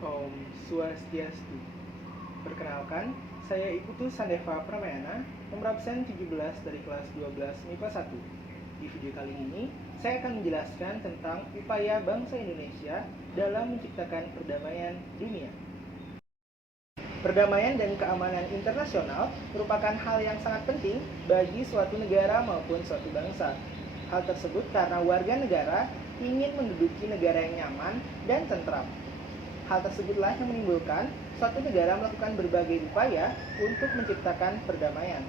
Om Swastiastu. Perkenalkan, saya Iputu Sandeva Pramayana, nomor absen 17 dari kelas 12 MIPA 1. Di video kali ini, saya akan menjelaskan tentang upaya bangsa Indonesia dalam menciptakan perdamaian dunia. Perdamaian dan keamanan internasional merupakan hal yang sangat penting bagi suatu negara maupun suatu bangsa. Hal tersebut karena warga negara ingin menduduki negara yang nyaman dan tentram. Hal tersebutlah yang menimbulkan suatu negara melakukan berbagai upaya untuk menciptakan perdamaian.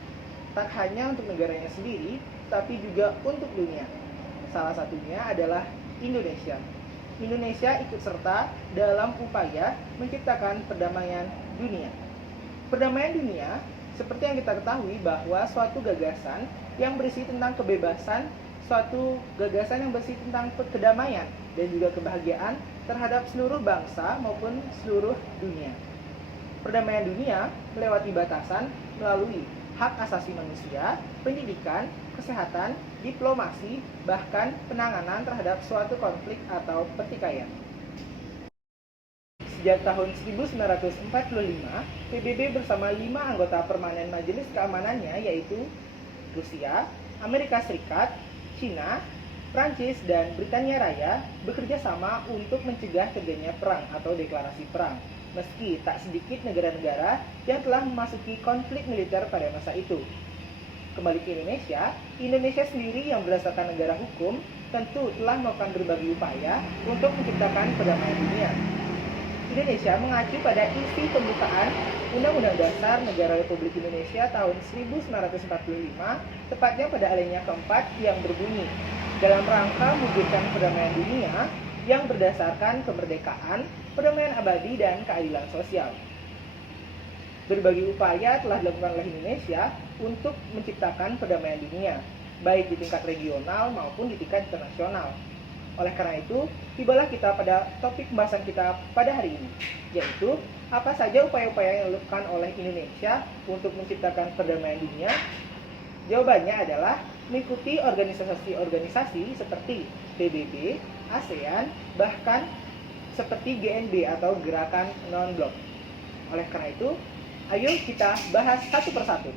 Tak hanya untuk negaranya sendiri, tapi juga untuk dunia. Salah satunya adalah Indonesia. Indonesia ikut serta dalam upaya menciptakan perdamaian dunia. Perdamaian dunia, seperti yang kita ketahui bahwa suatu gagasan yang berisi tentang kebebasan, suatu gagasan yang berisi tentang kedamaian dan juga kebahagiaan terhadap seluruh bangsa maupun seluruh dunia. Perdamaian dunia melewati batasan melalui hak asasi manusia, pendidikan, kesehatan, diplomasi, bahkan penanganan terhadap suatu konflik atau pertikaian. Sejak tahun 1945, PBB bersama 5 anggota permanen Majelis Keamanannya yaitu Rusia, Amerika Serikat, Cina, Prancis, dan Britania Raya bekerja sama untuk mencegah terjadinya perang atau deklarasi perang, meski tak sedikit negara-negara yang telah memasuki konflik militer pada masa itu. Kembali ke Indonesia, Indonesia sendiri yang berdasarkan negara hukum tentu telah melakukan berbagai upaya untuk menciptakan perdamaian dunia. Indonesia mengacu pada isi pembukaan Undang-Undang Dasar Negara Republik Indonesia tahun 1945, tepatnya pada alinea keempat yang berbunyi, dalam rangka mewujudkan perdamaian dunia yang berdasarkan kemerdekaan, perdamaian abadi, dan keadilan sosial. Berbagai upaya telah dilakukan oleh Indonesia untuk menciptakan perdamaian dunia, baik di tingkat regional maupun di tingkat internasional. Oleh karena itu, tibalah kita pada topik pembahasan kita pada hari ini, yaitu apa saja upaya-upaya yang dilakukan oleh Indonesia untuk menciptakan perdamaian dunia. Jawabannya adalah mengikuti organisasi-organisasi seperti PBB, ASEAN, bahkan seperti GNB atau Gerakan Non-Blok. Oleh karena itu, ayo kita bahas satu persatu.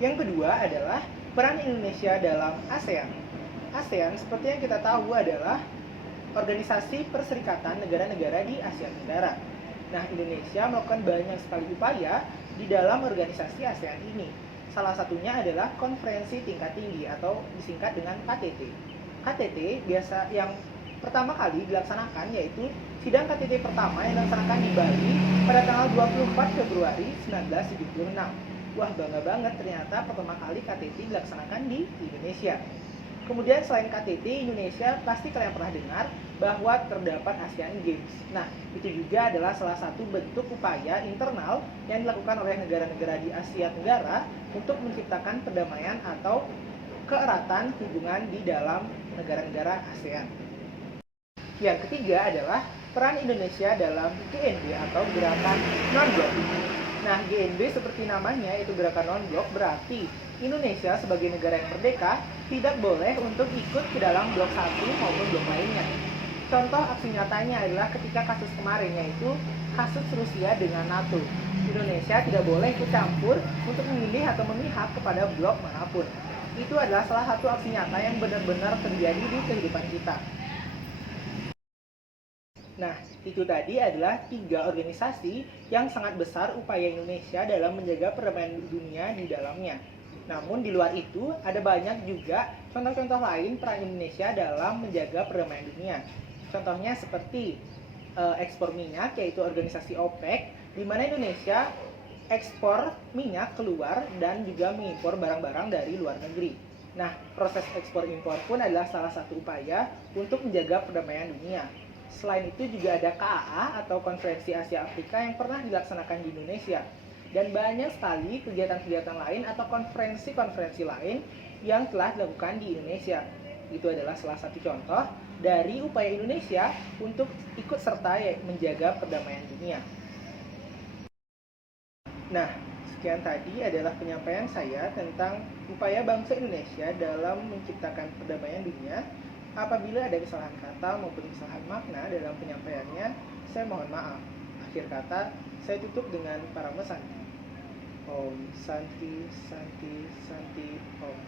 Yang kedua adalah peran Indonesia dalam ASEAN. ASEAN seperti yang kita tahu adalah organisasi perserikatan negara-negara di Asia Tenggara. Nah, Indonesia melakukan banyak sekali upaya di dalam organisasi ASEAN ini. Salah satunya adalah konferensi tingkat tinggi atau disingkat dengan KTT. KTT biasa yang pertama kali dilaksanakan yaitu sidang KTT pertama yang dilaksanakan di Bali pada tanggal 24 Februari 1976. Wah, bangga banget ternyata pertama kali KTT dilaksanakan di Indonesia. Kemudian selain KTT, Indonesia pasti kalian pernah dengar bahwa terdapat Asian Games. Nah, itu juga adalah salah satu bentuk upaya internal yang dilakukan oleh negara-negara di Asia Tenggara untuk menciptakan perdamaian atau keeratan hubungan di dalam negara-negara ASEAN. Yang ketiga adalah peran Indonesia dalam GNB atau Gerakan Non-Blok. Nah, GNB seperti namanya itu gerakan non-blok, berarti Indonesia sebagai negara yang merdeka tidak boleh untuk ikut ke dalam blok satu maupun blok lainnya. Contoh aksi nyatanya adalah ketika kasus kemarin, yaitu kasus Rusia dengan NATO. Indonesia tidak boleh ikut campur untuk memilih atau memihak kepada blok manapun. Itu adalah salah satu aksi nyata yang benar-benar terjadi di kehidupan kita. Nah, itu tadi adalah 3 organisasi yang sangat besar upaya Indonesia dalam menjaga perdamaian dunia di dalamnya. Namun di luar itu, ada banyak juga contoh-contoh lain peran Indonesia dalam menjaga perdamaian dunia. Contohnya seperti ekspor minyak, yaitu organisasi OPEC, di mana Indonesia ekspor minyak keluar dan juga mengimpor barang-barang dari luar negeri. Nah, proses ekspor impor pun adalah salah satu upaya untuk menjaga perdamaian dunia. Selain itu juga ada KAA atau Konferensi Asia Afrika yang pernah dilaksanakan di Indonesia. Dan banyak sekali kegiatan-kegiatan lain atau konferensi-konferensi lain yang telah dilakukan di Indonesia. Itu adalah salah satu contoh dari upaya Indonesia untuk ikut serta menjaga perdamaian dunia. Nah, sekian tadi adalah penyampaian saya tentang upaya bangsa Indonesia dalam menciptakan perdamaian dunia. Apabila ada kesalahan kata maupun kesalahan makna dalam penyampaiannya, saya mohon maaf. Akhir kata, saya tutup dengan Parama Santi. Om Santi Santi Santi Om.